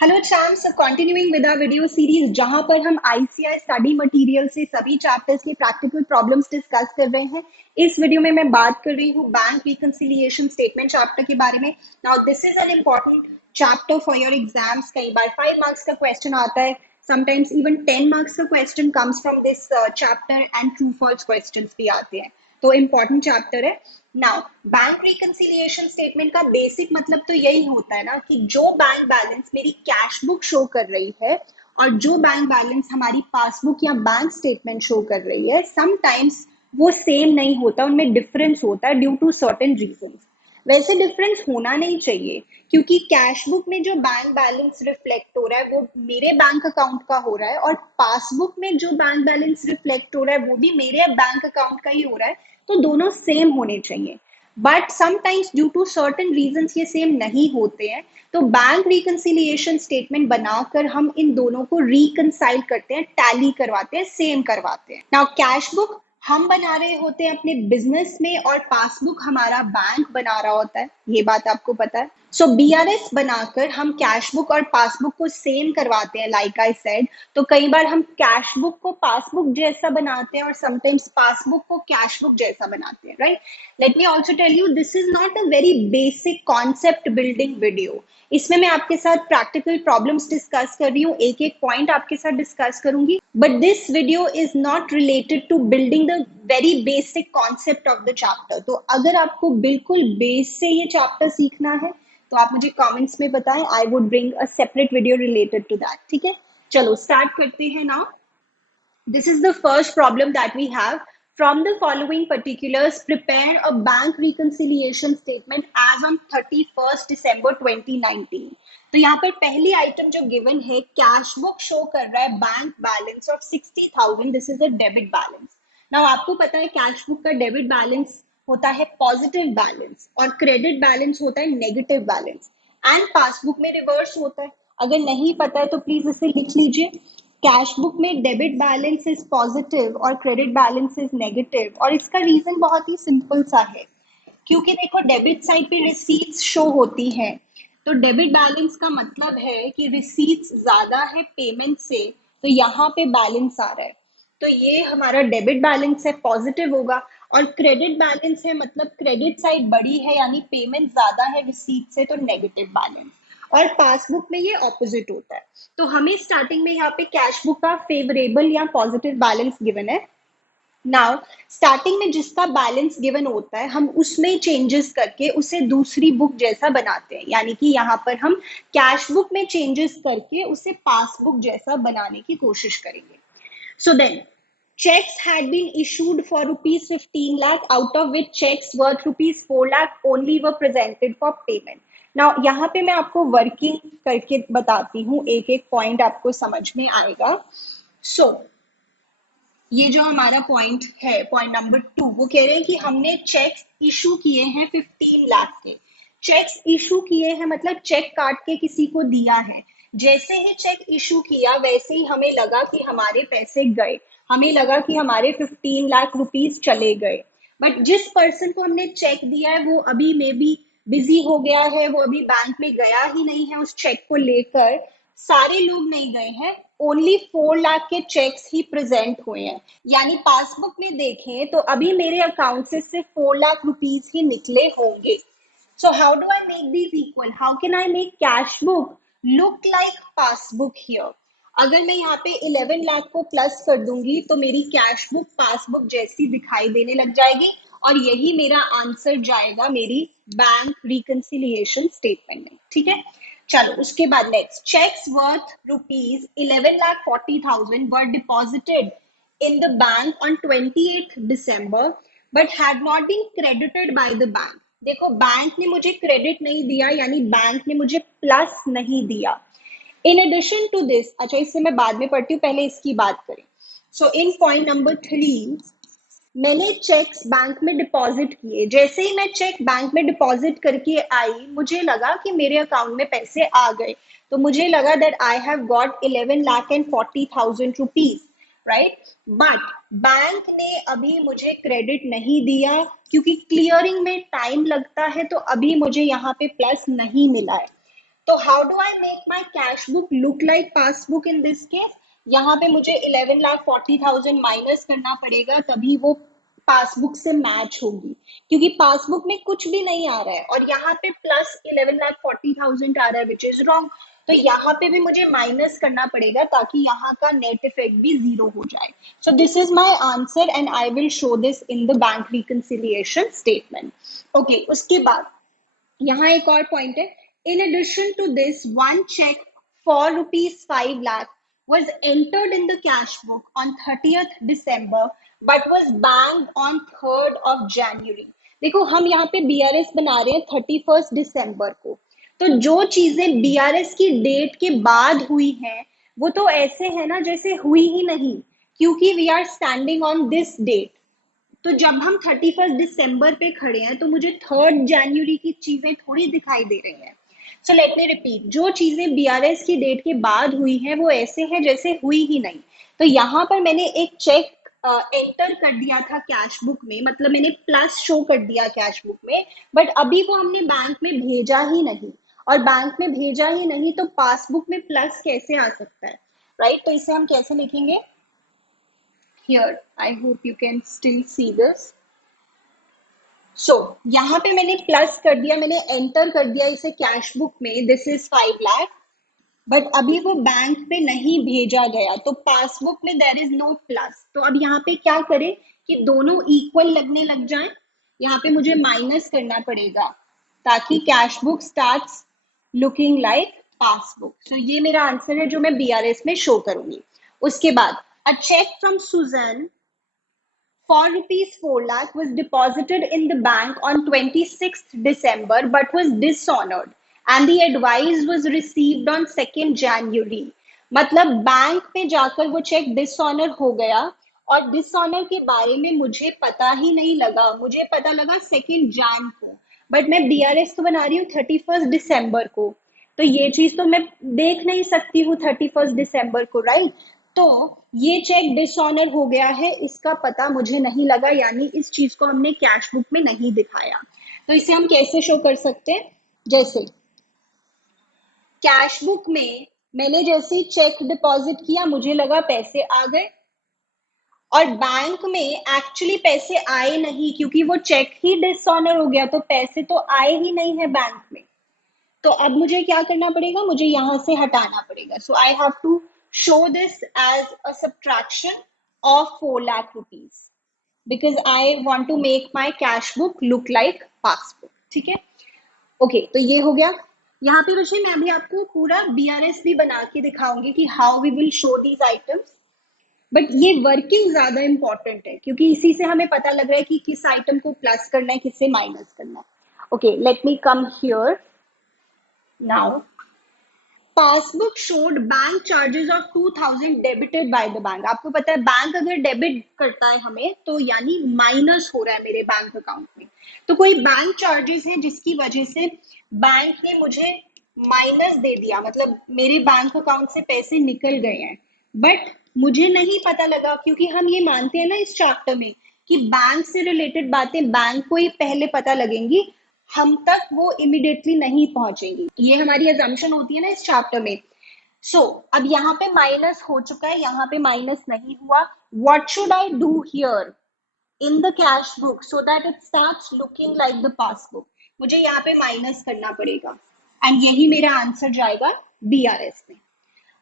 Hello champs, continuing with our video series जहां पर हम आईसीआई स्टडी मटेरियल से सभी चैप्टर्स के प्रैक्टिकल प्रॉब्लम्स डिस्कस कर रहे हैं। इस वीडियो में मैं बात कर रही हूँ बैंक रिकंसिलिएशन स्टेटमेंट चैप्टर के बारे में। Now this is an important chapter for your exams. कई बार 5 मार्क्स का क्वेश्चन आता है, समटाइम्स इवन 10 मार्क्स का question comes from this chapter and true false questions भी आते हैं, तो इम्पॉर्टेंट चैप्टर है। नाउ बैंक रिकंसिलिएशन स्टेटमेंट का बेसिक मतलब तो यही होता है ना कि जो बैंक बैलेंस मेरी कैश बुक शो कर रही है और जो बैंक बैलेंस हमारी पासबुक या बैंक स्टेटमेंट शो कर रही है, समटाइम्स वो सेम नहीं होता, उनमें डिफरेंस होता है ड्यू टू सर्टेन रीजंस। वैसे डिफरेंस होना नहीं चाहिए, क्योंकि कैश बुक में जो बैंक बैलेंस रिफ्लेक्ट हो रहा है वो मेरे बैंक अकाउंट का हो रहा है और पासबुक में जो बैंक बैलेंस रिफ्लेक्ट हो रहा है वो भी मेरे बैंक अकाउंट का ही हो रहा है, तो दोनों सेम होने चाहिए। But sometimes due to certain reasons ये सेम नहीं होते हैं, तो बैंक रिकंसिलिएशन स्टेटमेंट बनाकर हम इन दोनों को रिकंसाइल करते हैं, टैली करवाते हैं, सेम करवाते हैं। नाउ कैश बुक हम बना रहे होते हैं अपने बिजनेस में और पासबुक हमारा बैंक बना रहा होता है, ये बात आपको पता है। सो बीआरएस बनाकर हम कैश बुक और पासबुक को सेम करवाते हैं, लाइक आई सेड। तो कई बार हम कैश बुक को पासबुक जैसा बनाते हैं और समटाइम्स पासबुक को कैश बुक जैसा बनाते हैं, right. Let me also tell you, this is not a very basic concept building video. इसमें मैं आपके साथ प्रैक्टिकल प्रॉब्लम्स डिस्कस कर रही हूँ, एक एक पॉइंट आपके साथ डिस्कस करूंगी, but this video is not related to building the very basic concept of the chapter. तो अगर आपको बिल्कुल बेस से ये चैप्टर सीखना है तो आप मुझे कमेंट्स में बताएं, I would bring a separate video related to that. ठीक है, चलो स्टार्ट करते हैं now. This is the first problem that we have. From the following particulars, prepare a bank reconciliation statement as on 31st December 2019. तो यहाँ पर पहली item जो गिवन है, कैश बुक शो कर रहा है bank balance of 60,000। This is a debit balance. Now आपको पता है कैश बुक का डेबिट बैलेंस होता है पॉजिटिव बैलेंस और क्रेडिट बैलेंस होता है नेगेटिव बैलेंस, एंड पासबुक में रिवर्स होता है। अगर नहीं पता है तो प्लीज इसे लिख लीजिए। कैश बुक में डेबिट बैलेंस इज पॉजिटिव और क्रेडिट बैलेंस इज नेगेटिव, और इसका रीजन बहुत ही सिंपल सा है, क्योंकि देखो डेबिट साइड पे रिसीट्स शो होती है, तो डेबिट बैलेंस का मतलब है कि रिसीट्स ज्यादा है पेमेंट से, तो यहाँ पे बैलेंस आ रहा है, तो ये हमारा डेबिट बैलेंस है, पॉजिटिव होगा। और क्रेडिट बैलेंस है मतलब क्रेडिट साइड बड़ी है, यानी पेमेंट ज्यादा है रिसीट से, तो नेगेटिव बैलेंस। और पासबुक में ये ऑपोजिट होता है। तो हमें स्टार्टिंग में यहाँ पे कैश बुक का फेवरेबल या पॉजिटिव बैलेंस गिवन है। नाउ स्टार्टिंग में जिसका बैलेंस गिवन होता है हम उसमें चेंजेस करके उसे दूसरी बुक जैसा बनाते हैं, यानी कि यहाँ पर हम कैश बुक में चेंजेस करके उसे पासबुक जैसा बनाने की कोशिश करेंगे। So then, checks had been issued for rupees 15 lakh, out of which checks worth rupees 4 lakh only were presented for payment. Now, यहाँ पे मैं आपको वर्किंग करके बताती हूँ, एक एक पॉइंट आपको समझ में आएगा। So, ये जो हमारा पॉइंट है, पॉइंट नंबर 2, वो कह रहे हैं कि हमने चेक्स इशू किए हैं 15 लाख के। चेक्स इशू किए हैं मतलब चेक काट के किसी को दिया है। जैसे ही चेक इशू किया वैसे ही हमें लगा कि हमारे पैसे गए, हमें लगा कि हमारे 15 लाख रुपीस चले गए। बट जिस पर्सन को हमने चेक दिया है वो अभी मे बी बिजी हो गया है, वो अभी बैंक में गया ही नहीं है उस चेक को लेकर। सारे लोग नहीं गए हैं, ओनली 4 लाख के चेक्स ही प्रेजेंट हुए हैं, यानी पासबुक में देखें तो अभी मेरे अकाउंट से सिर्फ 4 लाख रुपीस ही निकले होंगे। So how do I make these equal, how can I make cash book look like passbook here. अगर मैं यहाँ पे 11 लाख को प्लस कर दूंगी तो मेरी कैश बुक पासबुक जैसी दिखाई देने लग जाएगी, और यही मेरा आंसर जाएगा मेरी बैंक रिकंसिलिएशन स्टेटमेंट में। ठीक है, चलो उसके बाद next, cheques worth rupees 11,40,000 were deposited in the bank on 28th December but had not been credited by the bank. देखो बैंक ने मुझे क्रेडिट नहीं दिया, यानी बैंक ने मुझे प्लस नहीं दिया। इन एडिशन टू दिस, अच्छा इससे मैं बाद में पढ़ती हूँ, पहले इसकी बात करें। सो इन पॉइंट नंबर 3, मैंने चेक्स बैंक में डिपॉजिट किए। जैसे ही मैं चेक बैंक में डिपॉजिट करके आई, मुझे लगा कि मेरे अकाउंट में पैसे आ गए, तो मुझे लगा that I have got 11,40,000 rupees, right. But bank ने अभी मुझे क्रेडिट नहीं दिया, क्योंकि क्लियरिंग में टाइम लगता है, तो अभी मुझे यहाँ पे प्लस नहीं मिला है। तो how do I make my cash book look like passbook in this case? यहाँ पे मुझे 11,40,000 माइनस करना पड़ेगा, तभी वो पासबुक से मैच होगी, क्योंकि पासबुक में कुछ भी नहीं आ रहा है और यहाँ पे प्लस 11,40,000 आ रहा है, विच इज रॉन्ग। तो यहाँ पे भी मुझे माइनस करना पड़ेगा ताकि यहाँ का नेट इफेक्ट भी जीरो हो जाए। So this is my answer and I will show this in the bank reconciliation statement. Okay, उसके बाद यहाँ एक और पॉइंट है। In addition to this, one cheque for ₹5 lakh was entered in the cash book on 30th December but was banked on 3rd of January. देखो, हम यहाँ पे बीआरएस बना रहे हैं 31 दिसंबर को, तो जो चीजें बीआरएस की डेट के बाद हुई हैं वो तो ऐसे है ना जैसे हुई ही नहीं, क्योंकि we are standing on this date. तो जब हम 31 दिसंबर पे खड़े हैं तो मुझे 3rd जनवरी की चीजें थोड़ी दिखाई दे रही हैं। सो लेट मी रिपीट, जो चीजें बीआरएस की डेट के बाद हुई हैं वो ऐसे हैं जैसे हुई ही नहीं। तो यहाँ पर मैंने एक चेक एंटर कर दिया था कैश बुक में, मतलब मैंने प्लस शो कर दिया कैश बुक में, बट अभी वो हमने बैंक में भेजा ही नहीं, और बैंक में भेजा ही नहीं तो पासबुक में प्लस कैसे आ सकता है, राइट? तो इसे हम कैसे लिखेंगे? Here, I hope you can still see this. So, यहाँ पे मैंने प्लस कर दिया, मैंने एंटर कर दिया इसे कैश बुक में, दिस इज 5 लाख, बट अभी वो बैंक पे नहीं भेजा गया, तो पासबुक में देर इज नो प्लस। तो अब यहाँ पे क्या करें कि दोनों इक्वल लगने लग जाएं? यहाँ पे मुझे माइनस करना पड़ेगा ताकि cash book starts looking like passbook. तो ये मेरा आंसर है जो मैं बीआरएस में शो करूंगी। उसके बाद, a cheque from Susan for ₹4 lakh was deposited in the bank on 26th December but was dishonored and the advice was received on 2nd January. मतलब बैंक में जाकर वो चेक डिसऑनर हो गया और डिसऑनर के बारे में मुझे पता ही नहीं लगा, मुझे पता लगा 2nd Jan को, बट मैं बीआरएस तो बना रही हूँ 31 दिसंबर को, तो ये चीज तो मैं देख नहीं सकती हूँ 31 दिसंबर को, राइट? तो ये चेक डिसऑनर हो गया है, इसका पता मुझे नहीं लगा, यानी इस चीज को हमने कैश बुक में नहीं दिखाया। तो इसे हम कैसे शो कर सकते हैं? जैसे कैश बुक में मैंने जैसे चेक डिपॉजिट किया, मुझे लगा पैसे आ गए, और बैंक में एक्चुअली पैसे आए नहीं क्योंकि वो चेक ही डिसऑनर हो गया, तो पैसे तो आए ही नहीं है बैंक में। तो अब मुझे क्या करना पड़ेगा? मुझे यहां से हटाना पड़ेगा। So I have to show this as a subtraction of 4 lakh rupees because I want to make my cash book look like passbook. ठीक है, ओके, तो ये हो गया। यहाँ पे बच्चे मैं अभी आपको पूरा बीआरएस भी बना के दिखाऊंगी कि how we will show these items, but ये वर्किंग ज्यादा इंपॉर्टेंट है क्योंकि इसी से हमें पता लग रहा है कि किस आइटम को प्लस करना है, किससे माइनस करना है। Okay, let me come here now. Passbook showed bank charges of 2,000 debited bye the bank. आपको पता है बैंक अगर डेबिट करता है हमें तो यानी माइनस हो रहा है मेरे बैंक अकाउंट में, तो कोई बैंक चार्जेस है जिसकी वजह से बैंक ने मुझे माइनस दे दिया, मतलब मेरे बैंक अकाउंट से पैसे निकल गए हैं, बट मुझे नहीं पता लगा, क्योंकि हम ये मानते हैं ना इस चैप्टर में कि बैंक से रिलेटेड बातें बैंक को ही पहले पता लगेंगी, हम तक वो इमिडिएटली नहीं पहुंचेंगी, ये हमारी अजम्पशन होती है ना इस चैप्टर में। सो अब यहाँ पे माइनस हो चुका है, यहाँ पे माइनस नहीं हुआ। What should I do here in the cash book so that it starts looking like the passbook? मुझे यहाँ पे माइनस करना पड़ेगा एंड यही मेरा आंसर जाएगा बीआरएस में।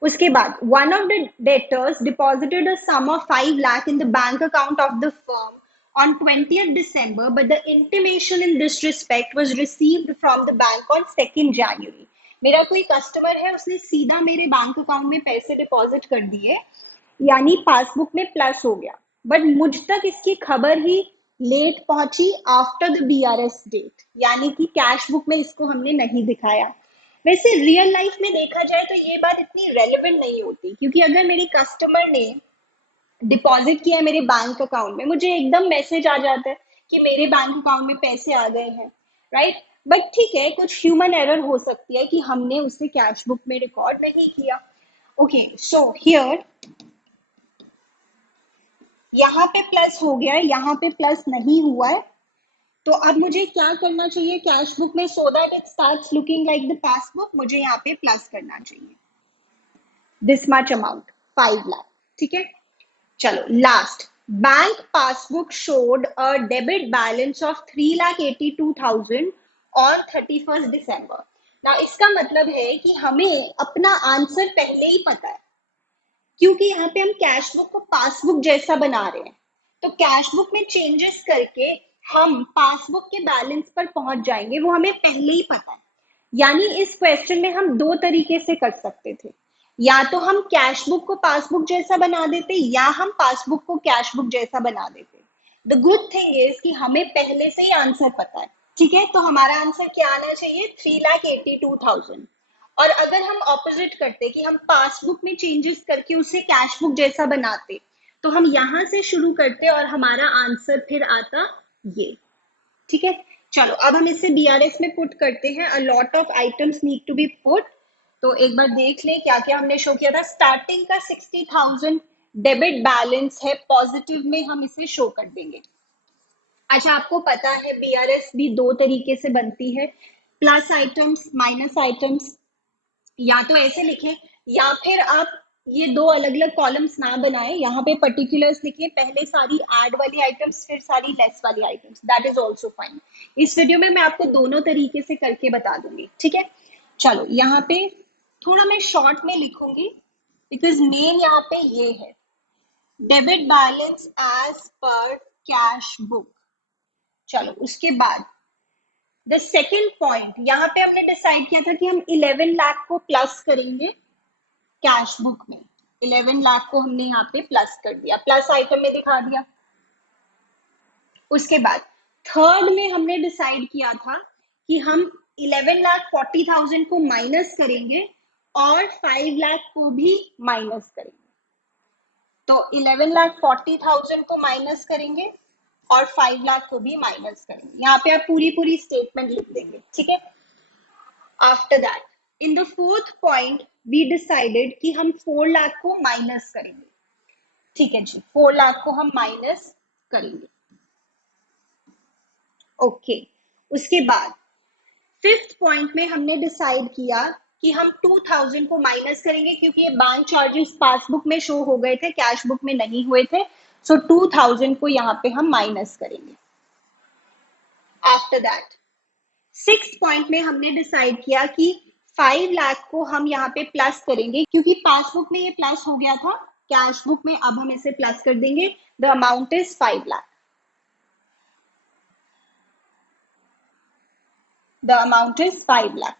उसके बाद, one of the debtors deposited a sum of 5 lakh in the bank account of the firm on 20th December, but the intimation in this respect was received from the bank on 2nd January. मेरा कोई customer है, उसने सीधा मेरे bank account में पैसे deposit कर दिए, यानी पासबुक में प्लस हो गया, बट मुझ तक इसकी खबर ही लेट पहुंची आफ्टर द बीआरएस डेट, यानी कि कैश बुक में इसको हमने नहीं दिखाया। वैसे रियल लाइफ में देखा जाए तो ये बात इतनी रेलेवेंट नहीं होती, क्योंकि अगर मेरी कस्टमर ने डिपॉजिट किया है मेरे बैंक अकाउंट में, मुझे एकदम मैसेज आ जाता है कि मेरे बैंक अकाउंट में पैसे आ गए हैं, राइट? बट ठीक है, कुछ ह्यूमन एरर हो सकती है कि हमने उसे कैश बुक में रिकॉर्ड नहीं किया। ओके, सो हियर यहाँ पे प्लस हो गया है, यहाँ पे प्लस नहीं हुआ है, तो अब मुझे क्या करना चाहिए कैश बुक में सो that it starts looking like the passbook? मुझे यहाँ पे प्लस करना चाहिए दिस मच अमाउंट 5 लाख। ठीक है, चलो last, bank passbook showed a debit balance of 3,82,000 on 31st December। ना इसका मतलब है कि हमें अपना आंसर पहले ही पता है, क्योंकि यहाँ पे हम कैश बुक को पासबुक जैसा बना रहे हैं। तो कैश बुक में चेंजेस करके हम पासबुक के बैलेंस पर पहुंच जाएंगे, वो हमें पहले ही पता है। यानी इस क्वेश्चन में हम दो तरीके से कर सकते थे, या तो हम कैश बुक को पासबुक जैसा बना देते या हम पासबुक को कैश बुक जैसा बना देते। द गुड थिंग इज कि हमें पहले से ही आंसर पता है। ठीक है, तो हमारा आंसर क्या आना चाहिए? 3,82,000। और अगर हम ऑपोजिट करते कि हम पासबुक में चेंजेस करके उसे कैश बुक जैसा बनाते, तो हम यहां से शुरू करते और हमारा आंसर फिर आता ये। ठीक है, चलो अब हम इसे बीआरएस में पुट करते हैं। A lot of items need to be put. तो एक बार देख लें क्या क्या हमने शो किया था। स्टार्टिंग का 60,000 डेबिट बैलेंस है, पॉजिटिव में हम इसे शो कर देंगे। अच्छा, आपको पता है बीआरएस भी दो तरीके से बनती है, प्लस आइटम्स माइनस आइटम्स। या तो ऐसे लिखें या फिर आप ये दो अलग अलग कॉलम्स ना बनाए, यहाँ पे पर्टिकुलर्स लिखिए, पहले सारी ऐड वाली आइटम्स फिर सारी लेस वाली items, that is also fine. इस वीडियो में मैं आपको दोनों तरीके से करके बता दूंगी। ठीक है, चलो यहाँ पे थोड़ा मैं शॉर्ट में लिखूंगी बिकॉज मेन यहाँ पे ये है, debit balance as per cash book. चलो उसके बाद द सेकेंड पॉइंट, यहाँ पे हमने डिसाइड किया था कि हम 11 लाख को प्लस करेंगे कैश बुक में। 11 लाख को हमने यहाँ पे प्लस कर दिया, प्लस आइटम में दिखा दिया। उसके बाद थर्ड में हमने डिसाइड किया था कि हम 11,40,000 को माइनस करेंगे और 5 लाख को भी माइनस करेंगे। तो 11,40,000 को माइनस करेंगे और 5 लाख को भी माइनस करेंगे। यहाँ पे आप पूरी पूरी स्टेटमेंट लिख देंगे। ठीक है, after that in the fourth point we decided कि हम 4 लाख को माइनस करेंगे। ठीक है जी, 4 लाख को हम माइनस करेंगे। ओके, उसके बाद फिफ्थ पॉइंट में हमने डिसाइड किया कि हम 2,000 को माइनस करेंगे, क्योंकि ये बैंक चार्जेस पासबुक में शो हो गए थे, कैश बुक में नहीं हुए थे। सो 2,000 को यहाँ पे हम माइनस करेंगे। आफ्टर दैट सिक्स्थ पॉइंट में हमने डिसाइड किया कि 5 लाख को हम यहाँ पे प्लस करेंगे, क्योंकि पासबुक में ये प्लस हो गया था, कैश बुक में अब हम इसे प्लस कर देंगे। The amount is 5 lakh. The amount is 5 lakh.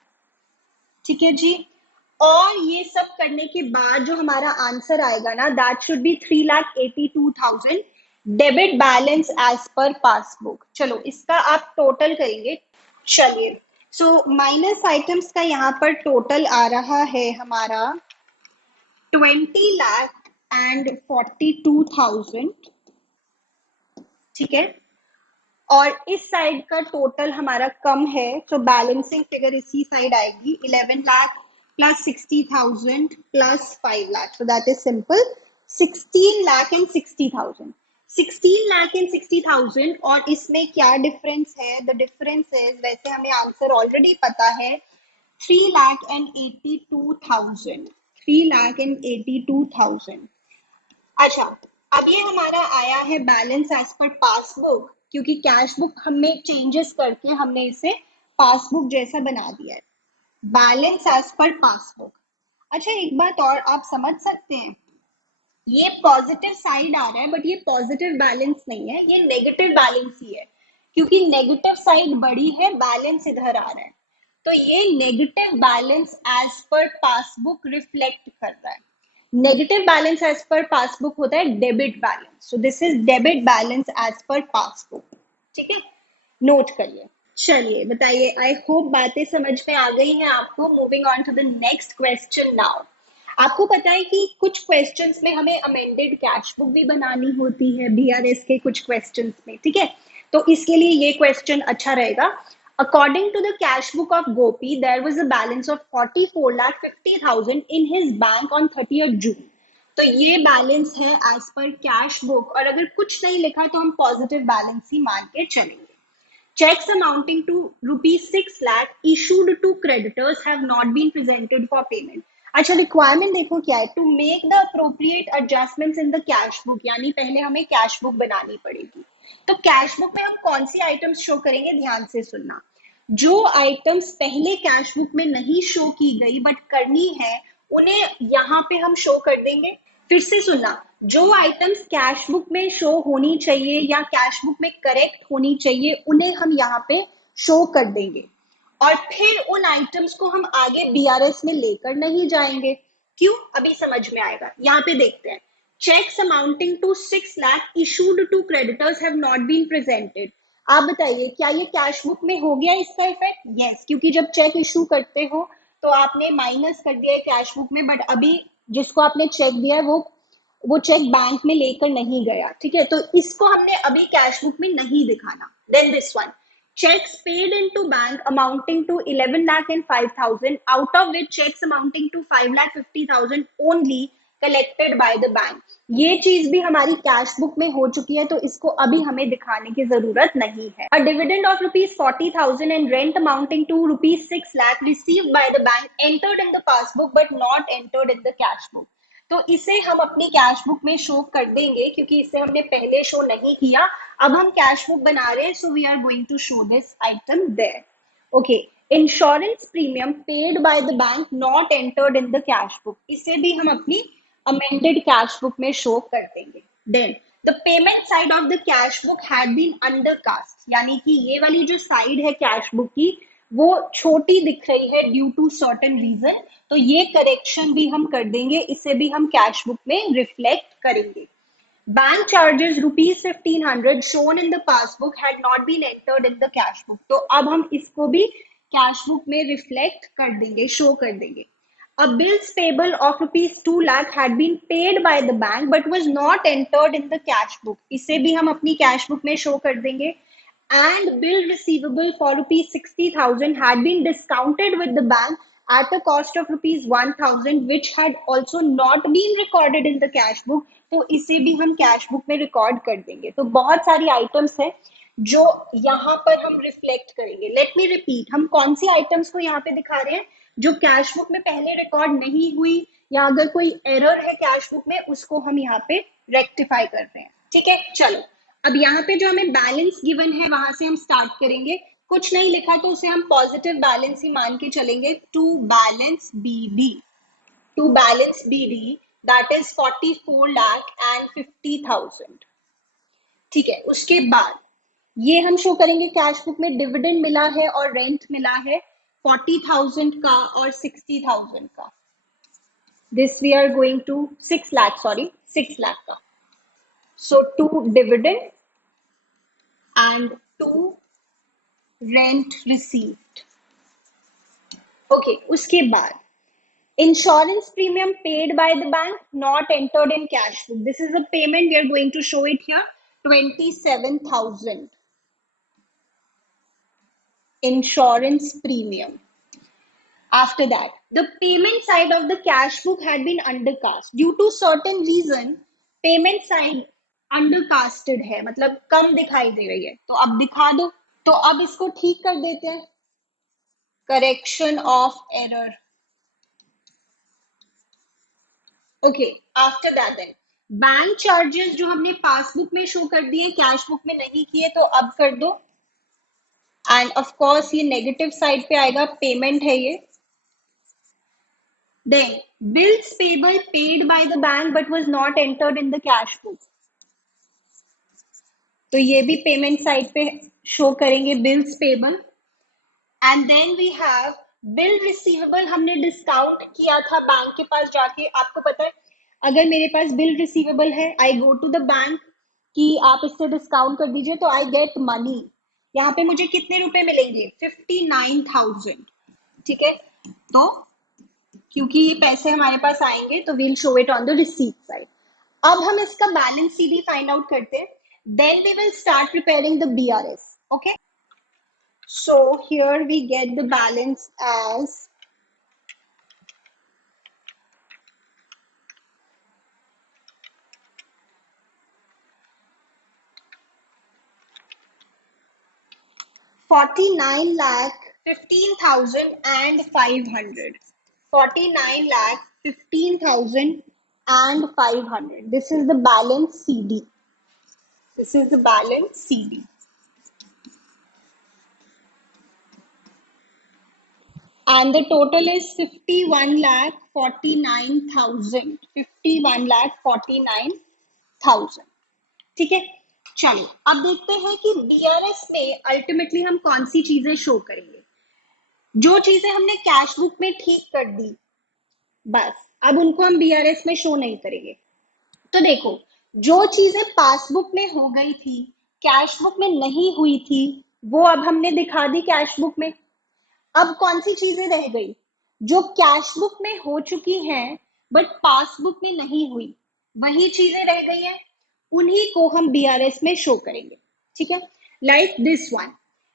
ठीक है जी, और ये सब करने के बाद जो हमारा आंसर आएगा ना, that should be 3,82,000 debit balance as per passbook. चलो इसका आप टोटल करेंगे। चलिए, सो माइनस आइटम्स का यहाँ पर टोटल आ रहा है हमारा 20,42,000। ठीक है, और इस साइड का टोटल हमारा कम है, तो बैलेंसिंग फिगर इसी साइड आएगी। 11 lakh plus 60,000 plus 5 lakh, so that is simple 16 lakh and 60,000। 16 lakh and 60,000 और इसमें क्या डिफरेंस है? द डिफरेंस इज, वैसे हमें आंसर ऑलरेडी पता है, 3,82,000। 3,82,000। अच्छा, अब ये हमारा आया है बैलेंस एज पर पासबुक, क्योंकि कैश बुक हमें चेंजेस करके हमने इसे पासबुक जैसा बना दिया है। Balance as per passbook. अच्छा, एक बात और आप समझ सकते हैं, ये पॉजिटिव साइड आ रहा है बट ये पॉजिटिव बैलेंस नहीं है, ये नेगेटिव बैलेंस ही है, क्योंकि नेगेटिव साइड बड़ी है, बैलेंस इधर आ रहा है। तो ये negative balance as per passbook reflect कर रहा है। Negative balance as per passbook होता है debit balance, so this is debit balance as per passbook. ठीक है, नोट करिए। चलिए बताइए, आई होप बातें समझ में आ गई हैं आपको। Moving on to the next question now. आपको पता है कि कुछ क्वेश्चंस में हमें अमेंडेड कैश बुक भी बनानी होती है बीआरएस के कुछ क्वेश्चंस में। ठीक है, तो इसके लिए ये क्वेश्चन अच्छा रहेगा। According to the cash book of Gopi, there was a balance of 44,50,000 in his bank on 30th June. तो ये बैलेंस है एज पर कैश बुक, और अगर कुछ नहीं लिखा तो हम पॉजिटिव बैलेंस ही मान के चलेंगे। Checks amounting to rupees 6 lakh issued to creditors have not been presented for payment. अच्छा, रिक्वायरमेंट देखो क्या है, to make the appropriate adjustments in the cash book, यानी पहले हमें कैश बुक बनानी पड़ेगी। तो कैश बुक में हम कौन सी आइटम्स शो करेंगे, ध्यान से सुनना। जो आइटम्स पहले कैश बुक में नहीं शो की गई बट करनी है, उन्हें यहाँ पे हम शो कर देंगे। फिर से सुनना, जो आइटम्स कैश बुक में शो होनी चाहिए या कैश बुक में करेक्ट होनी चाहिए, उन्हें हम यहाँ पे शो कर देंगे। और फिर उन आइटम्स को हम आगे बीआरएस में लेकर नहीं जाएंगे। क्यों, अभी समझ में आएगा। यहाँ पे देखते हैं, cheques amounting to 6 lakh issued to creditors have not been presented. आप बताइए, क्या ये कैश बुक में हो गया इसका इफेक्ट? यस, क्योंकि जब चेक इशू करते हो तो आपने माइनस कर दिया है कैश बुक में, बट अभी जिसको आपने चेक दिया है वो चेक बैंक में लेकर नहीं गया। ठीक है, तो इसको हमने अभी कैश बुक में नहीं दिखाना। Then this one, checks paid into bank amounting to 11 lakh and 5,000, out of which checks amounting to 5 lakh 50,000 only collected by the bank. ये चीज भी हमारी कैश बुक में हो चुकी है, तो इसको अभी हमें दिखाने की जरूरत नहीं है। A dividend of rupees 40,000 and rent amounting to rupees 6 lakh received by the bank entered in the passbook but not entered in the cash book. तो इसे हम अपनी कैश बुक में शो कर देंगे, क्योंकि इसे हमने पहले शो नहीं किया। अब हम कैश बुक बना रहे हैं, so we are going to show this item there. Okay, insurance premium paid by the bank not entered in the cash book, इसे भी हम अपनी अमेंडेड कैश बुक में शो कर देंगे। Then the payment side of the cash book had been undercast, यानी कि ये वाली जो साइड है कैश बुक की, वो छोटी दिख रही है ड्यू टू सर्टेन रीजन, तो ये करेक्शन भी हम कर देंगे, इसे भी हम कैश बुक में रिफ्लेक्ट करेंगे। Bank charges rupees 1500 shown in the passbook had not been entered in the cash book, तो अब हम इसको भी कैश बुक में रिफ्लेक्ट कर देंगे, शो कर देंगे। A bills payable of rupees 2 lakh had been paid by the bank but was not entered in the cash book, इसे भी हम अपनी कैश बुक में शो कर देंगे। And bill receivable for rupees 60,000 had been discounted with the bank at a cost of rupees 1,000 which had also not been recorded in the cash book, तो इसे भी हम कैश बुक में record कर देंगे। तो बहुत सारी आइटम्स है जो यहाँ पर हम रिफ्लेक्ट करेंगे। लेट मी रिपीट, हम कौन सी आइटम्स को यहाँ पे दिखा रहे हैं, जो कैश बुक में पहले रिकॉर्ड नहीं हुई, या अगर कोई एरर है कैश बुक में उसको हम यहाँ पे रेक्टिफाई कर रहे हैं। ठीक है, चलो अब यहाँ पे जो हमें बैलेंस गिवन है वहां से हम स्टार्ट करेंगे। कुछ नहीं लिखा तो उसे हम पॉजिटिव बैलेंस ही मान के चलेंगे। To balance BD that is 44 lakh and 50,000। ठीक है, उसके बाद ये हम शो करेंगे कैश बुक में डिविडेंड मिला है और रेंट मिला है 40,000 का और 60,000 का। This we are going to 6 lakh, sorry 6 lakh का। So to dividend and 2 rent received. Okay, उसके बाद insurance premium paid by the bank not entered in cash book. This is a payment, we are going to show it here, 27,000 insurance premium. After that, the payment side of the cash book had been undercast due to certain reason. Payment side undercasted है, मतलब कम दिखाई दे रही है, तो अब दिखा दो। तो अब इसको ठीक कर देते हैं, correction of error. Okay, after that then bank charges जो हमने पासबुक में शो कर दिए, कैश बुक में नहीं किए, तो अब कर दो। एंड ऑफ कोर्स ये नेगेटिव साइड पे आएगा, पेमेंट है ये। Then bills payable paid by the bank but was not entered in the cash book, तो ये भी पेमेंट साइड पे शो करेंगे, bills payable. And then we have bill receivable, हमने डिस्काउंट किया था बैंक के पास जाके। आपको पता है, अगर मेरे पास बिल रिसीवेबल है, आई गो टू द बैंक कि आप इससे डिस्काउंट कर दीजिए, तो आई गेट मनी। यहाँ पे मुझे कितने रुपए मिलेंगे, 59,000। ठीक है, तो क्योंकि ये पैसे हमारे पास आएंगे तो we'll show it on the receipt side. अब हम इसका बैलेंस सीधी फाइंड आउट करते हैं, then we will start preparing the BRS. Okay, so here we get the balance as 49 lakh 15,500. 49 lakh 15,500. This is the balance CD. This is the balance CD. And the total is 51 lakh 49,000. 51 lakh 49,000. ठीक है, चलो अब देखते हैं कि BRS में ultimately हम कौन सी चीजें शो करेंगे। जो चीजें हमने कैश बुक में ठीक कर दी, बस अब उनको हम बीआरएस में शो नहीं करेंगे। तो देखो, जो चीजें पासबुक में हो गई थी, कैश बुक में नहीं हुई थी, वो अब हमने दिखा दी कैश बुक में। अब कौन सी चीजें रह गई? जो कैश बुक में हो चुकी हैं बट पासबुक में नहीं हुई, वही चीजें रह गई हैं, उन्हीं को हम बीआरएस में शो करेंगे। ठीक है, लाइक दिस वन।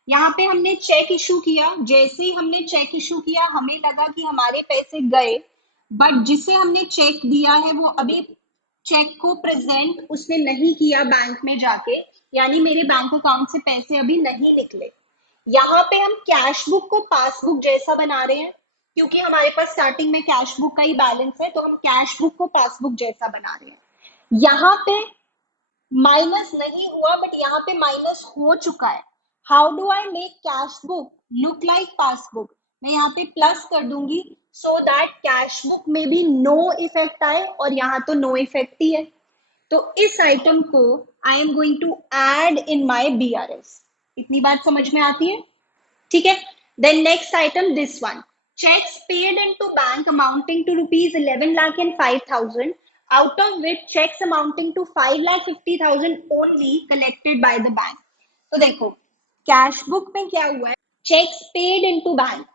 यहाँ पे हमने चेक इशू किया, जैसे ही हमने चेक इशू किया हमें लगा कि हमारे पैसे गए, बट जिसे हमने चेक दिया है वो अभी चेक को प्रेजेंट उसने नहीं किया बैंक में जाके, यानी मेरे बैंक अकाउंट से पैसे अभी नहीं निकले। यहाँ पे हम कैश बुक को पासबुक जैसा बना रहे हैं, क्योंकि हमारे पास स्टार्टिंग में कैश बुक का ही बैलेंस है, तो हम कैश बुक को पासबुक जैसा बना रहे हैं। यहाँ पे माइनस नहीं हुआ, बट यहाँ पे माइनस हो चुका है। How do I make cash book look like passbook? मैं यहाँ पे प्लस कर दूंगी सो दैट कैश बुक में भी नो इफेक्ट आए, और यहाँ तो नो इफेक्ट ही है। तो इस आइटम को I am going to add in my BRS. इतनी बात समझ में आती है? ठीक है, then next item this one, checks paid into bank amounting to rupees 11 lakh and 5,000, out of which checks amounting to 5 lakh 50,000 only collected by the bank. तो देखो, कैश बुक में क्या हुआ है, checks paid into bank.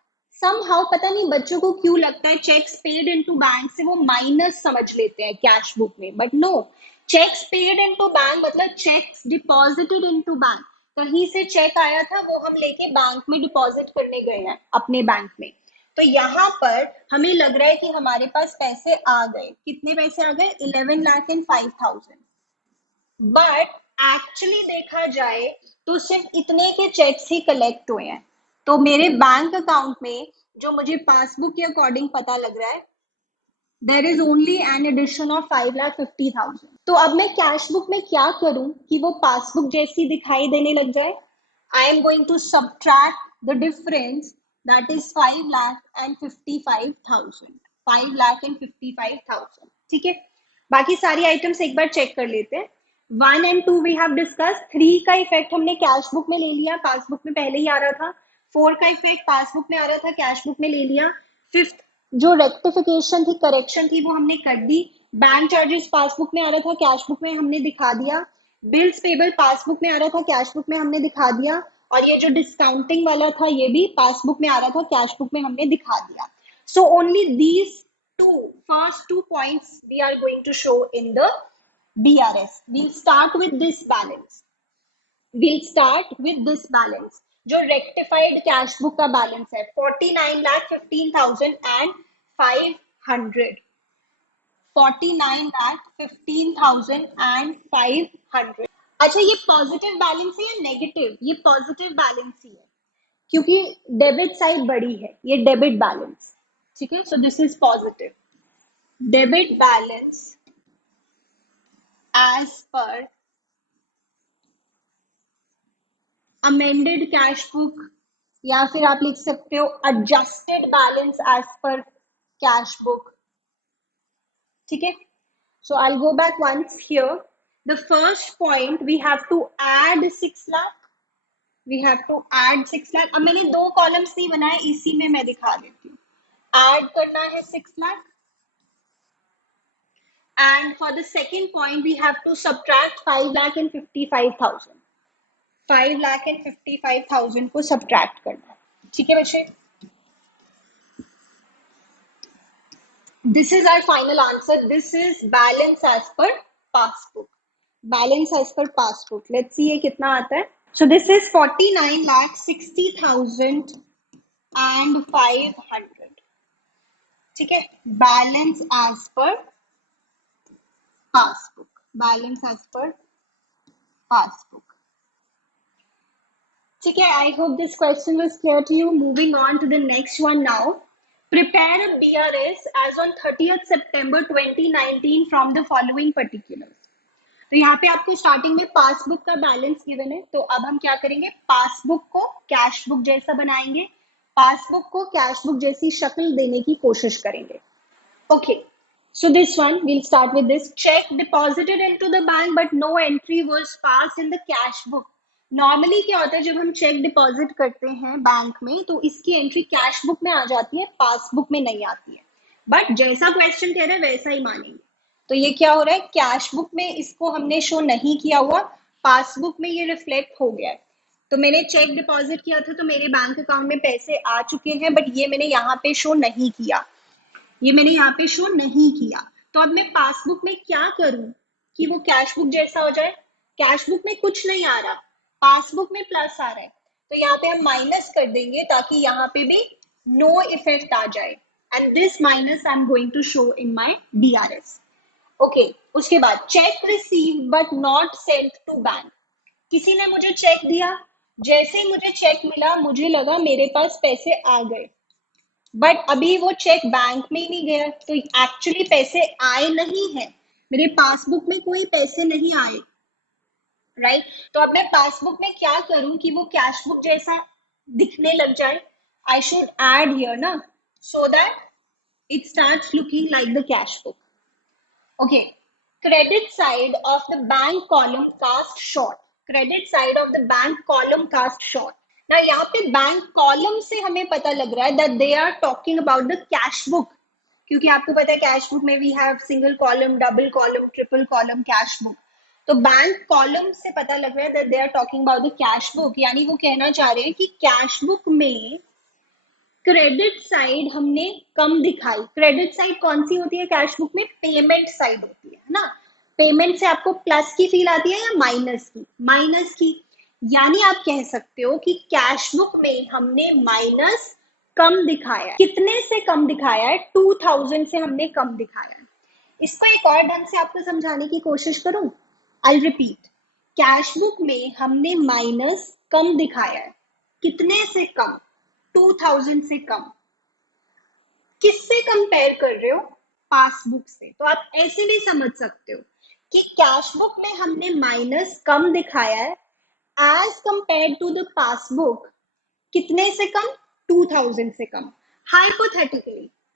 Somehow पता नहीं बच्चों को क्यों लगता है चेक्स पेड इनटू बैंक से वो माइनस समझ लेते हैं कैश बुक में, but no, cheques paid into bank मतलब चेक्स डिपॉजिटेड इनटू बैंक। कहीं से चेक आया था, वो हम लेके बैंक में डिपॉजिट करने गए हैं अपने बैंक में। तो यहाँ पर हमें लग रहा है कि हमारे पास पैसे आ गए। कितने पैसे आ गए? 11 लाख एंड 5,000। बट एक्चुअली देखा जाए तो सिर्फ इतने के चेक्स ही कलेक्ट हुए हैं। तो मेरे बैंक अकाउंट में जो मुझे पासबुक के अकॉर्डिंग पता लग रहा है, there is only an addition of 5,50,000। तो अब मैं कैश बुक में क्या करूं कि वो पासबुक जैसी दिखाई देने लग जाए? I am going to subtract the difference, that is 5,55,000। 5,55,000। ठीक है, बाकी सारी आइटम्स एक बार चेक कर लेते हैं। 1 and 2 वी हैव डिस्कस। 3 का इफेक्ट हमने कैश बुक में ले लिया, पासबुक में पहले ही आ रहा था। 4 का इफेक्ट पासबुक में आ रहा था, कैश बुक में ले लिया। 5th जो रेक्टिफिकेशन थी, करेक्शन थी, वो हमने कर दी। बैंक चार्जेस पासबुक में आ रहा था, कैश बुक में हमने दिखा दिया। बिल्स पेबल पासबुक में आ रहा था, कैश बुक में हमने दिखा दिया। और ये जो डिस्काउंटिंग वाला था, ये भी पासबुक में आ रहा था, कैश बुक में हमने दिखा दिया। So only these first two points we are going to show in the BRS. We'll start with this balance. We'll start with this balance. जो रेक्टिफाइड कैश बुक का बैलेंस है 49,15,500। 49,15,500। अच्छा, ये पॉजिटिव बैलेंस है या नेगेटिव? ये positive balance ही है, क्योंकि डेबिट साइड बड़ी है, ये डेबिट बैलेंस। ठीक है, so this is positive debit balance as per amended cash book, या फिर आप लिख सकते हो adjusted balance as per cash book. ठीक है, so I'll go back once here. The first point, we have to add 6 lakh. We have to add 6 lakh. अब मैंने 2 कॉलम्स नहीं बनाए, इसी में मैं दिखा देती हूँ। ऐड करना है 6 lakh. And for the second point, we have to subtract 5 lakh and 55,000. 5 lakh and 55,000 को subtract करना है। ठीक है बच्चे? This is our final answer. This is balance as per passbook. Balance as per passbook. Let's see ये कितना आता है. So this is 49,60,000 and 500. ठीक है, balance as per passbook. Balance as per passbook. ठीक है, I hope this question was clear to you. Moving on to the next one now. Prepare a BRS as on 30th September 2019 from the following particulars. तो यहाँ पे आपको starting में passbook का balance given है, तो अब हम क्या करेंगे, पासबुक को कैश बुक जैसा बनाएंगे, पासबुक को कैश बुक जैसी शक्ल देने की कोशिश करेंगे. Okay, so this one we'll start with this. Check deposited into the bank but no entry was passed in the cash book. Normally क्या होता है, जब हम चेक डिपॉजिट करते हैं बैंक में तो इसकी एंट्री कैश बुक में आ जाती है, पासबुक में नहीं आती है. बट जैसा क्वेश्चन कह रहा है वैसा ही मानेंगे. तो ये क्या हो रहा है, कैश बुक में इसको हमने शो नहीं किया हुआ, पासबुक में ये रिफ्लेक्ट हो गया है. तो मैंने चेक डिपॉजिट किया था तो मेरे बैंक अकाउंट में पैसे आ चुके हैं, बट ये मैंने यहाँ पे शो नहीं किया, ये मैंने यहाँ पे शो नहीं किया. तो अब मैं पासबुक में क्या करूं कि वो कैश बुक जैसा हो जाए. कैश बुक में कुछ नहीं आ रहा, पासबुक में प्लस आ रहा है, तो यहाँ पे हम माइनस कर देंगे ताकि यहाँ पे भी नो इफेक्ट आ जाए. And this minus I am going to show in my BRS. Okay, उसके बाद cheque receive but not sent to bank. किसी ने मुझे चेक दिया, जैसे ही मुझे चेक मिला मुझे लगा मेरे पास पैसे आ गए, बट अभी वो चेक बैंक में ही नहीं गया, तो एक्चुअली पैसे आए नहीं है, मेरे पासबुक में कोई पैसे नहीं आए, राइट. तो अब मैं पासबुक में क्या करूं कि वो कैश बुक जैसा दिखने लग जाए. आई शुड ऐड हियर ना, so that it starts looking like the cash book. Okay, credit side of the bank column cast short. Credit side of the bank column cast short. ना यहाँ पे bank column से हमें पता लग रहा है that they are talking about the cash book, क्योंकि आपको पता है कैश बुक में we have single column, double column, triple column cash book. तो बैंक कॉलम से पता लग रहा है that they are talking about the cash book, यानी वो कहना चाह रहे हैं कि कैश बुक में क्रेडिट साइड हमने कम दिखाई. क्रेडिट साइड कौन सी होती है कैश बुक में, पेमेंट साइड होती है ना. पेमेंट से आपको प्लस की फील आती है या माइनस की, माइनस की. यानी आप कह सकते हो कि कैश बुक में हमने माइनस कम दिखाया है. कितने से कम दिखाया है, 2000 से हमने कम दिखाया है. इसको एक और ढंग से आपको समझाने की कोशिश करूं. आई रिपीट, कैश बुक में हमने माइनस कम दिखाया है. कितने से कम, 2000 से कम. किससे कंपेयर कर रहे हो, पासबुक से. तो आप ऐसे भी समझ सकते हो कि कैश बुक में हमने माइनस कम दिखाया है as compare to the passbook. कितने से कम, 2000 से कम.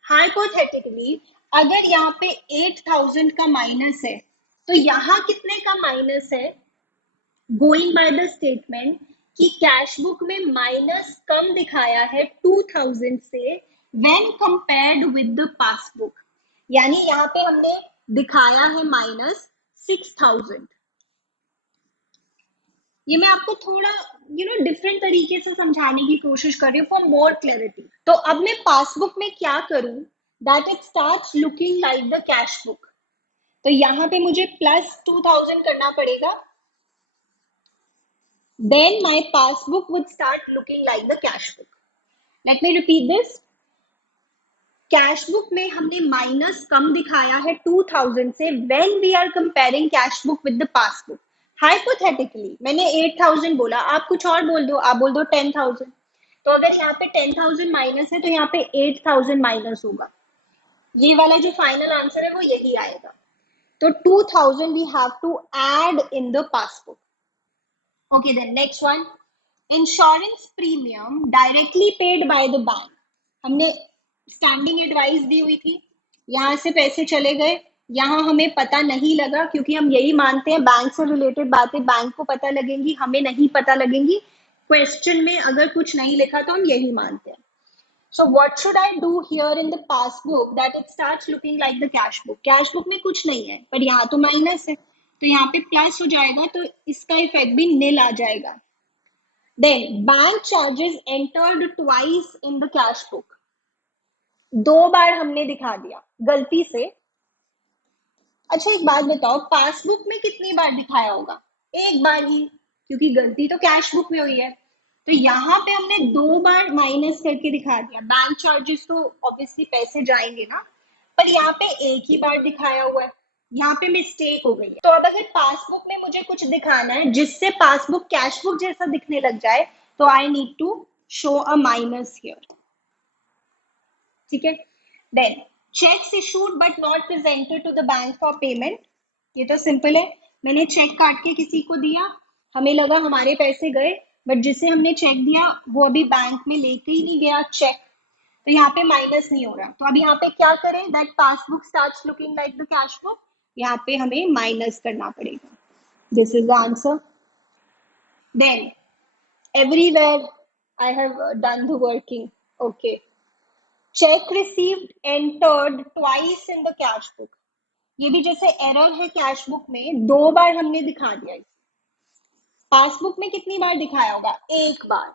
हाइपोथेटिकली अगर यहाँ पे 8000 का माइनस है तो यहाँ कितने का माइनस है, गोइंग बाय द स्टेटमेंट कि कैश बुक में माइनस कम दिखाया है 2000 से when compared with the passbook. यानी यहाँ पे हमने दिखाया है माइनस 6000. ये मैं आपको थोड़ा डिफरेंट तरीके से समझाने की कोशिश कर रही हूँ फॉर मोर क्लैरिटी. तो अब मैं पासबुक में क्या करूं that it starts looking like the cash book. तो यहाँ पे मुझे प्लस 2000 करना पड़ेगा, then my passbook would start looking like the cash book. Let me repeat this. Cash book में हमने माइनस कम दिखाया है 2000 से when we are comparing cash book with the passbook. Hypothetically मैंने 8000 बोला, आप कुछ और बोल दो, आप बोल दो 10,000. तो अगर यहाँ पे 10,000 माइनस है तो यहाँ पे 8000 माइनस होगा. ये वाला जो फाइनल आंसर है वो यही आएगा. तो 2000 we have to add in the passbook. Okay, then next one. Insurance premium directly paid by the bank. हमने स्टैंडिंग एडवाइस दी हुई थी, यहाँ से पैसे चले गए, यहाँ हमें पता नहीं लगा क्योंकि हम यही मानते हैं बैंक से रिलेटेड बातें बैंक को पता लगेंगी, हमें नहीं पता लगेंगी. क्वेश्चन में अगर कुछ नहीं लिखा तो हम यही मानते हैं. So what should I do here in the passbook that it starts looking like the cash book? Cash book में कुछ नहीं है पर यहाँ तो माइनस है, तो यहाँ पे प्लस हो जाएगा, तो इसका इफेक्ट भी नील आ जाएगा. Then bank charges entered twice in the cash book. 2 बार हमने दिखा दिया गलती से. अच्छा एक बात बताओ, पासबुक में कितनी बार दिखाया होगा, 1 बार ही, क्योंकि गलती तो कैश बुक में हुई है. तो यहाँ पे हमने 2 बार माइनस करके दिखा दिया. बैंक चार्जेस तो ऑब्वियसली पैसे जाएंगे ना, पर यहाँ पे 1 ही बार दिखाया हुआ है, यहाँ पे मिस्टेक हो गई है. तो अब अगर पासबुक में मुझे कुछ दिखाना है जिससे पासबुक कैश बुक जैसा दिखने लग जाए तो I need to show a minus here, ठीक है। Then cheques issued but not presented to the bank for payment, ये तो सिंपल है, मैंने चेक काट के किसी को दिया, हमें लगा हमारे पैसे गए, बट जिसे हमने चेक दिया वो अभी बैंक में लेके ही नहीं गया चेक, तो यहाँ पे माइनस नहीं हो रहा, तो अब यहाँ पे क्या करें, that passbook starts looking like the cash book, यहाँ पे हमें माइनस करना पड़ेगा, this is the answer. Then everywhere I have done the working, okay, check received entered twice in the cash book, ये भी जैसे एरर है कैश बुक में, दो बार हमने दिखा दिया, पासबुक में कितनी बार दिखाया होगा, एक बार,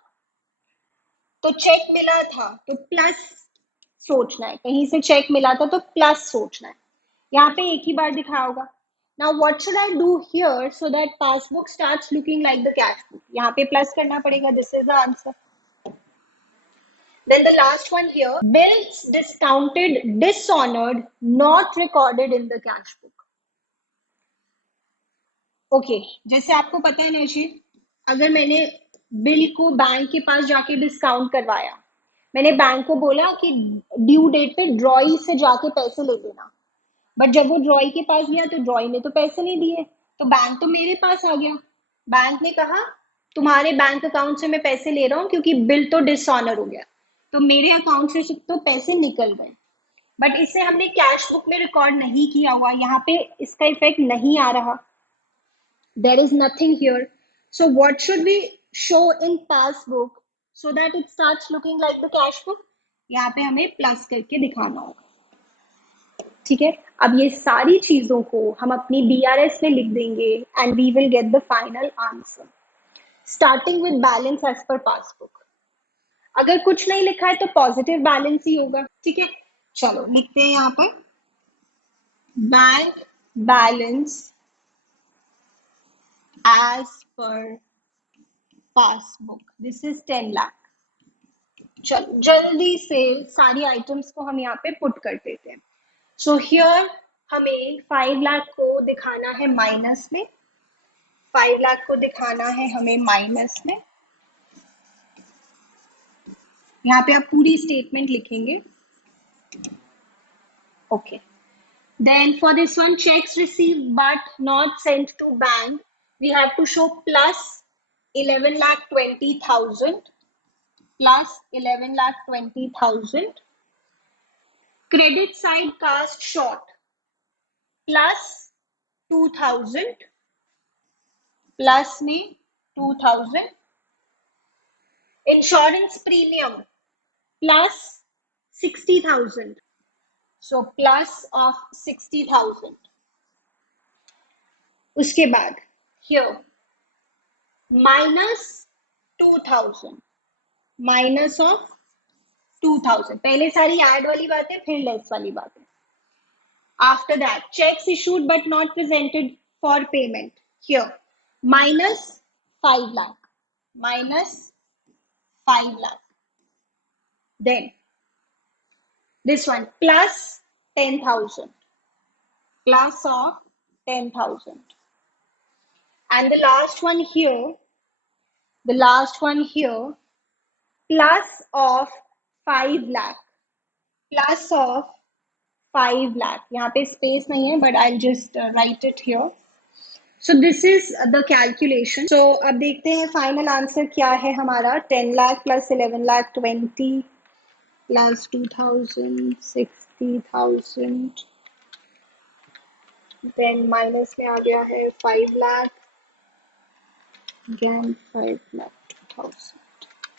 तो चेक मिला था तो प्लस सोचना है, कहीं से चेक मिला था तो प्लस सोचना है, यहाँ पे एक ही बार दिखाया होगा। Now what should I do here so that passbook starts looking like the cash book, यहाँ पे प्लस करना पड़ेगा, this is the answer. Then the last one here, bills discounted, dishonored, not recorded in the cash book. Okay जैसे आपको पता है नशीद, अगर मैंने बिल को बैंक के पास जाके डिस्काउंट करवाया, मैंने बैंक को बोला कि ड्यू डेट पे ड्रॉई से जाके पैसे ले लेना, बट जब वो ड्रॉई के पास गया तो ड्रॉई ने तो पैसे नहीं दिए, तो बैंक तो मेरे पास आ गया, बैंक ने कहा तुम्हारे बैंक अकाउंट से मैं पैसे ले रहा हूँ क्योंकि बिल तो डिसऑनर हो गया, तो मेरे अकाउंट से तो पैसे निकल गए, बट इसे हमने कैश बुक में रिकॉर्ड नहीं किया हुआ, यहाँ पे इसका इफेक्ट नहीं आ रहा, there is nothing here, so what should we show in passbook so that it starts looking like the cash book, यहाँ पे हमें प्लस करके दिखाना होगा, ठीक है। अब ये सारी चीजों को हम अपनी BRS में लिख देंगे and we will get the final answer, starting with balance as per passbook, अगर कुछ नहीं लिखा है तो पॉजिटिव बैलेंस ही होगा, ठीक है। चलो लिखते हैं यहाँ पर, bank balance as per passbook, this is 10 lakh. चलो जल्दी से सारी आइटम्स को हम यहाँ पे पुट कर देते हैं, सो हियर हमें 5 लाख को दिखाना है माइनस में, 5 लाख को दिखाना है हमें माइनस में, यहाँ पे आप पूरी स्टेटमेंट लिखेंगे, okay. Then for this one, checks received but not sent to bank, we have to show plus 11,20,000, plus 11,20,000. Credit side cast short, plus 2,000, plus में 2,000. Insurance premium, plus 60,000. So plus of 60,000. उसके बाद here minus 2,000, minus of 2,000, पहले सारी add वाली बात है फिर less वाली बात है। After that checks issued but not presented for payment, here minus 5 lakh, minus 5 lakh. Then this one plus 10,000, plus of 10,000. And the last one here, plus of 5 lakh, plus of 5 lakh. यहाँ पे space नहीं है, but I'll just write it here. So this is the calculation. So अब देखते हैं final answer क्या है हमारा, 10 lakh plus 11,20,000 plus 2,000, 60,000. Then minus में आ गया है 5 lakh, again 5 lakh 2,000.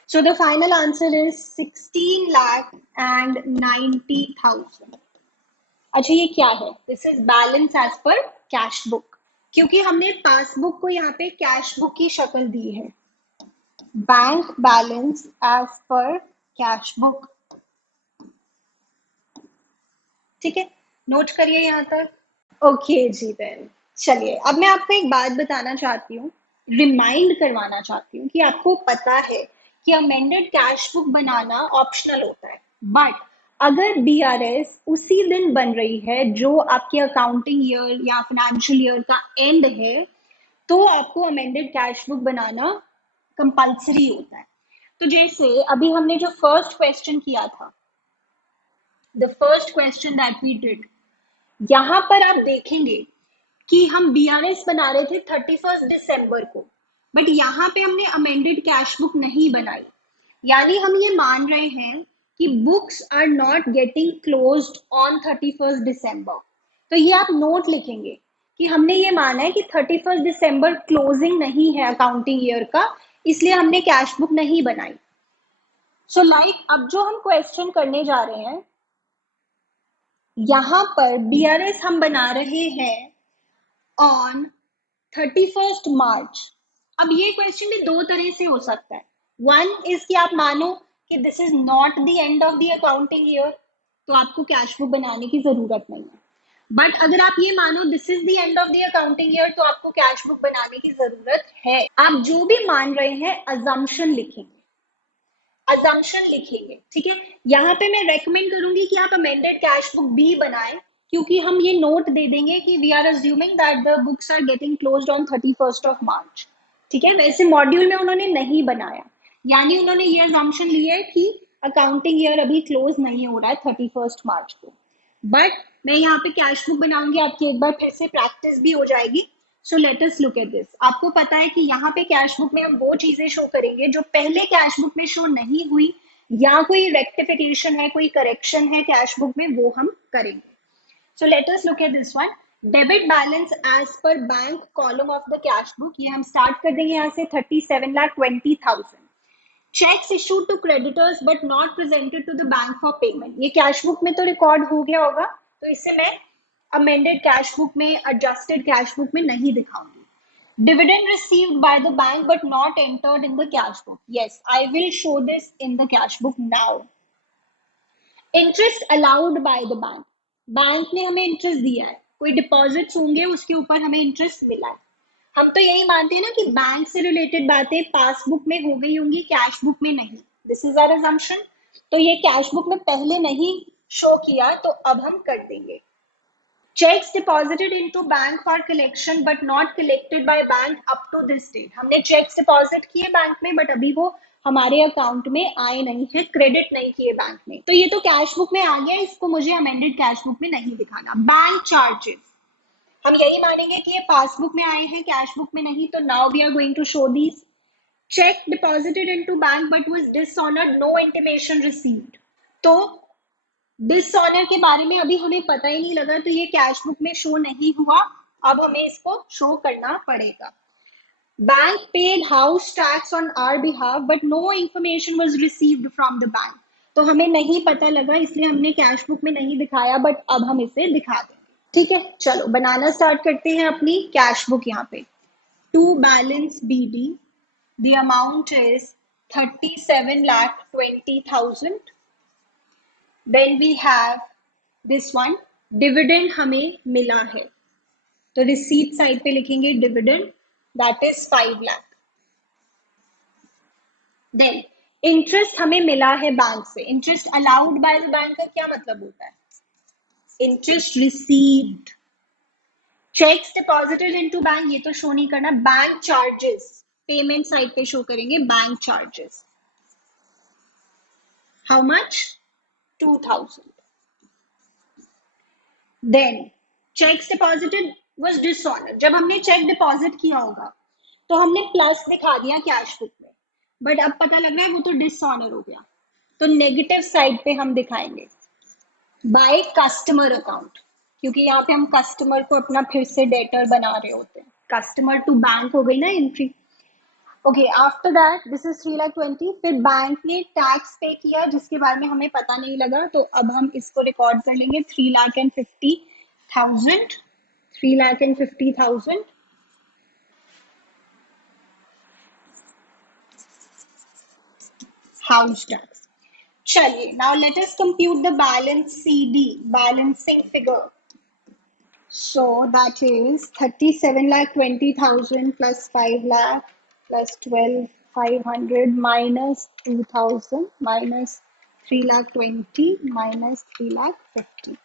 So the final answer is 16 lakh and 90,000. अच्छा ये क्या है, this is balance as per cash book, क्योंकि हमने पासबुक को यहाँ पे कैश बुक की शक्ल दी है, bank balance as per cash book, ठीक है, नोट करिए यहाँ तक, ओके जी। देन चलिए अब मैं आपको एक बात बताना चाहती हूँ, रिमाइंड करवाना चाहती हूँ कि आपको पता है कि अमेंडेड कैश बुक बनाना ऑप्शनल होता है, बट अगर BRS उसी दिन बन रही है जो आपके अकाउंटिंग ईयर या फाइनेंशियल ईयर का एंड है, तो आपको अमेंडेड कैश बुक बनाना कंपल्सरी होता है। तो जैसे अभी हमने जो फर्स्ट क्वेश्चन किया था, the first question that we did, यहाँ पर आप देखेंगे कि हम बीआरएस बना रहे थे 31 दिसंबर को, बट यहाँ पे हमने अमेंडेड कैश बुक नहीं बनाई। यानी हम ये मान रहे हैं कि books are not getting closed on 31 December. तो ये आप नोट लिखेंगे कि हमने ये माना है कि 31 दिसंबर क्लोजिंग नहीं है अकाउंटिंग ईयर का, इसलिए हमने कैश बुक नहीं बनाई। सो अब जो हम क्वेश्चन करने जा रहे हैं, यहाँ पर बीआरएस हम बना रहे हैं ऑन 31 मार्च। अब ये क्वेश्चन भी दो तरह से हो सकता है। वन इज कि आप मानो कि this is not the end of the accounting year, तो आपको कैश बुक बनाने की जरूरत नहीं है। बट अगर आप ये मानो this is the end of the accounting year, तो आपको कैश बुक बनाने की जरूरत है। आप जो भी मान रहे हैं अजम्पशन लिखेंगे, अजम्पशन लिखेंगे, ठीक है। यहाँ पे मैं रेकमेंड करूंगी कि आप अमेंडेड कैश बुक भी बनाएं, क्योंकि हम ये नोट दे देंगे कि we are assuming that the books are getting closed on 31 March, ठीक है। वैसे मॉड्यूल में उन्होंने नहीं बनाया, यानी उन्होंने ये अजम्पशन लिया है कि अकाउंटिंग ईयर अभी क्लोज नहीं हो रहा है 31 मार्च को। बट मैं यहाँ पे कैश बुक बनाऊंगी, आपकी एक बार फिर से प्रैक्टिस भी हो जाएगी। सो let us look at this. आपको पता है कि यहाँ पे कैश बुक में हम वो चीजें शो करेंगे जो पहले कैश बुक में शो नहीं हुई, या कोई रेक्टिफिकेशन है, कोई करेक्शन है कैश बुक में, वो हम करेंगे। So let us look at this one. Debit balance as per bank column of the cash book, ये हम स्टार्ट कर देंगे यहाँ से 37,20,000। Cheques issued to creditors but not presented to the bank for payment, ये कैश बुक में तो record हो गया होगा, तो इसे मैं अमेंडेड कैश बुक में, एडजस्टेड कैश बुक में नहीं दिखाऊंगी। Dividend received by the bank but not entered in the cash book, yes I will show this in the cash book now. Interest allowed by the bank, bank ने हमें interest दिया है, कोई deposits होंगे उसके ऊपर हमें इंटरेस्ट मिला है। हम तो यही मानते हैं ना कि बैंक से रिलेटेड बातें पासबुक में हो गई होंगी, कैश बुक में नहीं। This is our assumption. तो ये कैश बुक में पहले नहीं शो किया, तो अब हम कर देंगे। Cheques deposited into bank for collection but not collected by bank up to this date, हमने चेक्स डिपॉजिट किए बैंक में, बट अभी वो हमारे अकाउंट में आए नहीं है, क्रेडिट नहीं किए बैंक में, तो ये तो कैश बुक में आ गया, इसको मुझे अमेंडेड कैश बुक में नहीं दिखाना। बैंक चार्जेस, हम यही मानेंगे कि ये पासबुक में आए हैं, कैश बुक में नहीं, तो now we are going to show these. Cheque deposited into bank but was dishonoured, no intimation received, तो डिसऑनर के बारे में अभी हमें पता ही नहीं लगा, तो ये कैश बुक में शो नहीं हुआ, अब हमें इसको शो करना पड़ेगा। Bank paid house tax on our behalf but no information was received from the bank, तो हमें नहीं पता लगा, इसलिए हमने कैश बुक में नहीं दिखाया, बट अब हम इसे दिखा देंगे, ठीक है। चलो बनाना स्टार्ट करते हैं अपनी कैश बुक। यहाँ पे to balance BD, the amount is 37,20,000। Then we have this one, dividend हमें मिला है, तो रिसीट साइड पे लिखेंगे dividend, that is 5 lakh. Then interest हमें मिला है बैंक से, interest allowed by the bank का क्या मतलब होता है? Interest received. Cheques deposited into bank, ये तो शो नहीं करना। बैंक चार्जेस पेमेंट साइड पे शो करेंगे, bank charges how much, 2,000। Then cheques deposited was dishonour, जब हमने चेक डिपॉजिट किया होगा तो हमने प्लस दिखा दिया कैश बुक में, बट अब पता लग रहा है वो तो डिसऑनर हो गया, तो नेगेटिव साइड पे हम दिखाएंगे बाय कस्टमर अकाउंट, क्योंकि यहाँ पे हम कस्टमर को अपना फिर से डेटर बना रहे होते हैं, कस्टमर टू बैंक हो गई ना entry. Okay, after that this is 3,20,000, फिर बैंक ने टैक्स पे किया जिसके बारे में हमें पता नहीं लगा, तो अब हम इसको रिकॉर्ड कर लेंगे 3,50,000, 3,50,000। House tax. चलिए now let us compute the balance CD, balancing figure. So that is 37,20,000 plus 5 lakh plus 12,500 minus 2,000 minus 3,20,000 minus 3,50,000.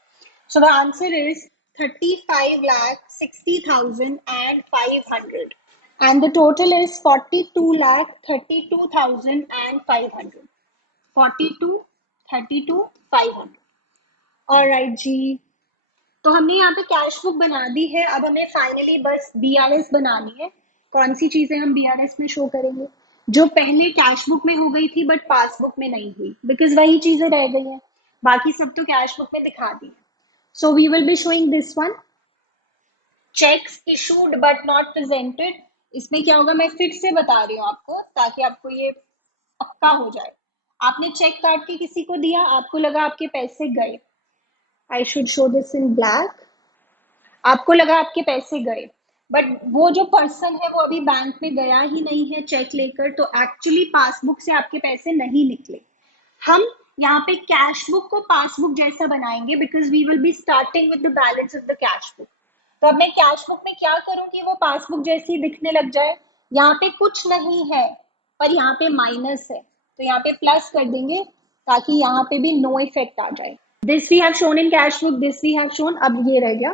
So the answer is 35,60,000 and 500. and the total is 42,32,500. 42,32,500. Alright जी, तो हमने यहाँ पे cash book बना दी है। अब हमें finally बस BRS बनानी है। कौन सी चीजें हम बीआरएस में शो करेंगे जो पहले कैश बुक में हो गई थी बट पासबुक में नहीं हुई, बिकॉज वही चीजें रह गई हैं, बाकी सब तो कैश बुक में दिखा दी है। So we will be showing this one, cheques issued but not presented. इसमें क्या होगा मैं फिर से बता रही हूँ आपको ताकि आपको ये पक्का हो जाए। आपने चेक काट के किसी को दिया, आपको लगा आपके पैसे गए, I should show this in black, आपको लगा आपके पैसे गए, बट वो जो पर्सन है वो अभी बैंक में गया ही नहीं है चेक लेकर, तो एक्चुअली पासबुक से आपके पैसे नहीं निकले। हम यहाँ पे कैश बुक को पासबुक जैसा बनाएंगे because we will be starting with the balance of the cash book. तो अब मैं कैश बुक में क्या करूं कि वो पासबुक जैसी दिखने लग जाए। यहाँ पे कुछ नहीं है पर यहाँ पे माइनस है, तो यहाँ पे प्लस कर देंगे ताकि यहाँ पे भी नो इफेक्ट आ जाए। This we have shown in cash book, this we have shown, अब ये रह गया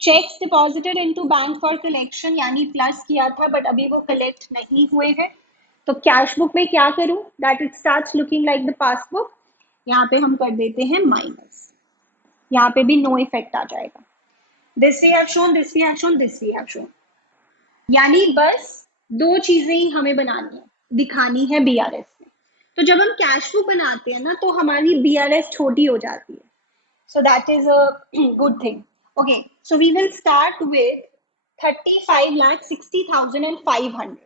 cheques deposited into bank for collection, यानी प्लस किया था बट अभी वो कलेक्ट नहीं हुए हैं। तो कैश बुक में क्या करूं that it starts looking like the passbook, यहाँ पे हम कर देते हैं माइनस, यहाँ पे भी नो इफेक्ट आ जाएगा। This we have shown, this we have shown, this we have shown, यानी बस दो चीजें ही हमें बनानी है, दिखानी है बीआरएस में। तो जब हम कैश बुक बनाते हैं ना तो हमारी बीआरएस छोटी हो जाती है, so that is a good thing. Okay, so we will start with 35,60,500.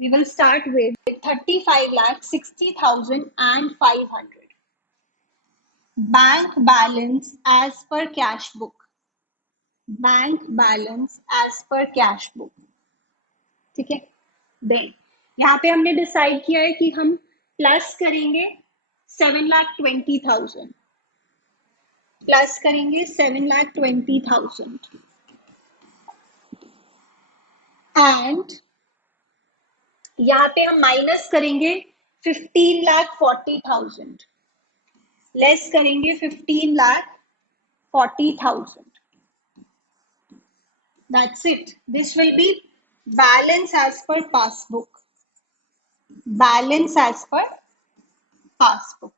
We will start with 35,60,500. Bank balance as per cash book. Bank balance as per cash book. ठीक है, देन यहाँ पे हमने डिसाइड किया है कि हम प्लस करेंगे 7,20,000, प्लस करेंगे 7,20,000 एंड यहाँ पे हम माइनस करेंगे 15,40,000, लेस करेंगे 15,40,000। That's it, this will be balance as per passbook, balance as per passbook.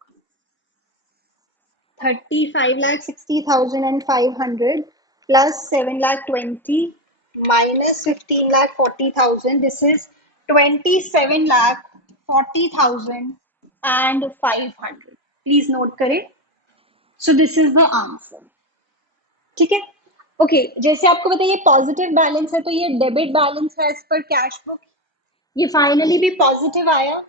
35,60,500 plus 7,20,000 minus 15,40,000. This is 27,40,500. Please note करें. So this is the answer. ठीक है, ओके जैसे आपको बताइए पॉजिटिव बैलेंस है तो ये डेबिट बैलेंस है एज पर कैश बुक, ये फाइनली भी पॉजिटिव आया,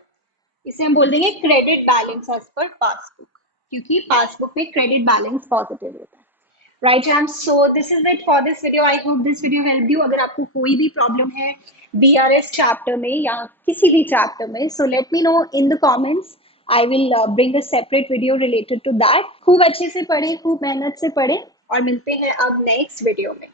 इसे हम बोल देंगे credit balance as per passbook, क्योंकि पासबुक में क्रेडिट बैलेंस पॉजिटिव होता है। Right ma'am, so this is it for this video. I hope this video help you. अगर आपको कोई भी प्रॉब्लम है बीआरएस चैप्टर में या किसी भी चैप्टर में, so let me know in the comments, I will bring a separate video related to that. खूब अच्छे से पढ़े, खूब मेहनत से पढ़े और मिलते हैं अब नेक्स्ट वीडियो में।